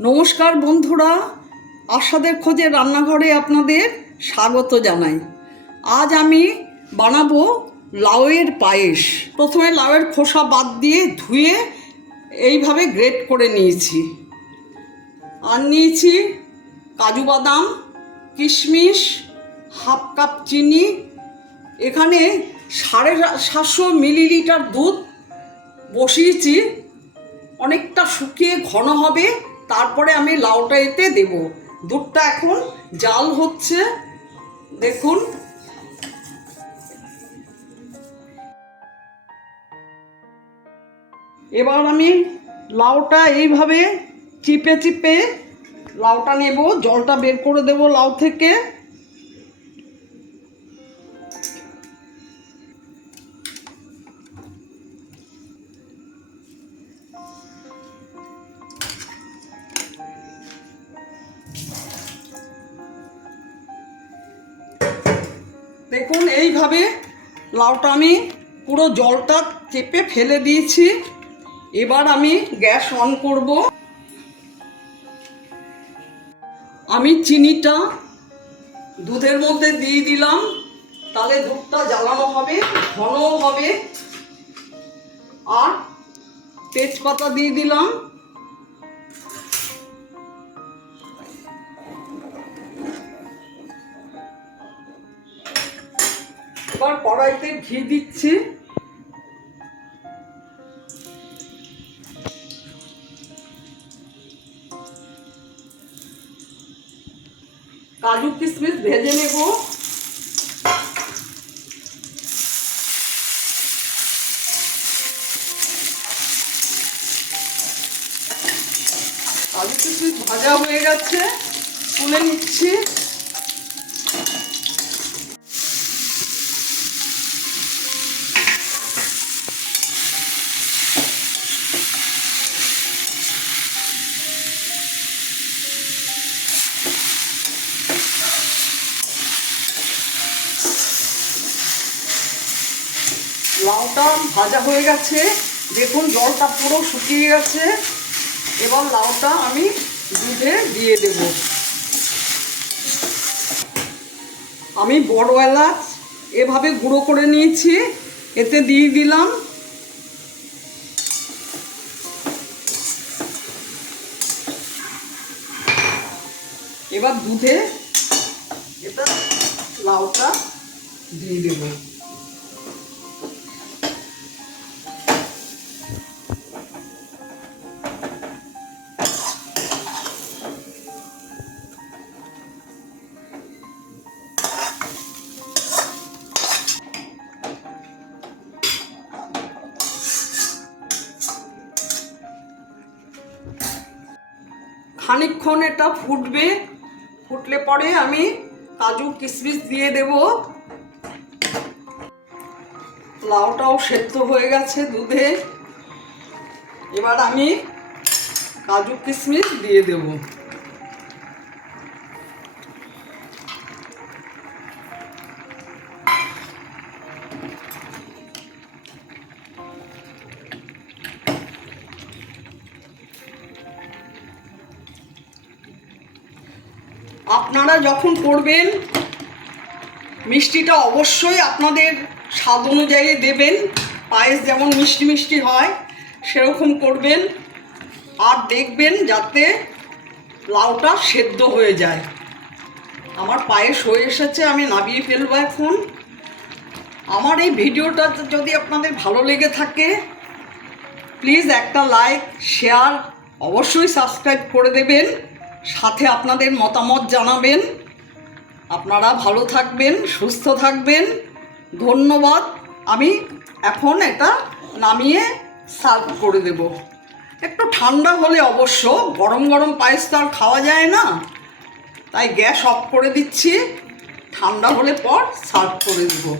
নমস্কার বন্ধুরা, আশাদের খোঁজে রান্নাঘরে আপনাদের স্বাগত জানাই। আজ আমি বানাবো লাউয়ের পায়েস। প্রথমে লাউয়ের খোসা বাদ দিয়ে ধুয়ে এইভাবে গ্রেট করে নিয়েছি। আর নিয়েছি কাজু বাদাম, কিশমিশ, হাফ কাপ চিনি, এখানে সাড়ে সাতশো মিলিলিটার দুধ বসিয়েছি। অনেকটা শুকিয়ে ঘন হবে। তারপরে আমি লাউটা এতে দেব। দুধটা এখন জাল হচ্ছে। দেখুন। এবার আমি লাউটা এইভাবে চিপে চিপে লাউটা নেব, জলটা বের করে দেব লাউ থেকে। দেখুন, এইভাবে লাউটা আমি পুরো জলটা চেপে ফেলে দিয়েছি। এবার আমি গ্যাস অন করব। আমি চিনিটা দুধের মধ্যে দিয়ে দিলাম। তাহলে দুধটা জ্বালানো হবে, ঘনও হবে। আর তেজপাতা দিয়ে দিলাম। এবার কড়াইতে ঘি দিচ্ছি। কাজু কিশমিশ ভেজে নেব। কাজু কিশমিশ ভাজা হয়ে গেছে, তুলে নিচ্ছি। লাউটা ভাজা হয়ে গেছে। দেখুন, জলটা পুরো শুকিয়ে গেছে। এবার লাউটা আমি দুধে দিয়ে দেব। আমি বড় এলাচ এভাবে গুঁড়ো করে নিয়েছি, এতে দিয়ে দিলাম। এবার দুধে এটা লাউটা দিয়ে দেবো। খানিকক্ষণ এটা ফুটবে। ফুটলে পরে আমি কাজু কিশমিশ দিয়ে দেব। লাউটাও সেদ্ধ হয়ে গেছে দুধে। এবার আমি কাজু কিশমিশ দিয়ে দেব। আপনারা যখন করবেন, মিষ্টিটা অবশ্যই আপনাদের স্বাদ অনুযায়ী দেবেন। পায়েস যেমন মিষ্টি মিষ্টি হয়, সেরকম করবেন। আর দেখবেন যাতে লাউটা সেদ্ধ হয়ে যায়। আমার পায়েস হয়ে এসেছে, আমি নামিয়ে ফেলব এখন। আমার এই ভিডিওটা যদি আপনাদের ভালো লেগে থাকে, প্লিজ একটা লাইক, শেয়ার অবশ্যই সাবস্ক্রাইব করে দেবেন। সাথে আপনাদের মতামত জানাবেন। আপনারা ভালো থাকবেন, সুস্থ থাকবেন। ধন্যবাদ। আমি এখন এটা নামিয়ে সার্ভ করে দেব। একটু ঠান্ডা হলে অবশ্য গরম গরম পায়েস তো আর খাওয়া যায় না। তাই গ্যাস অফ করে দিচ্ছি। ঠান্ডা হলে পর সার্ভ করে দেবো।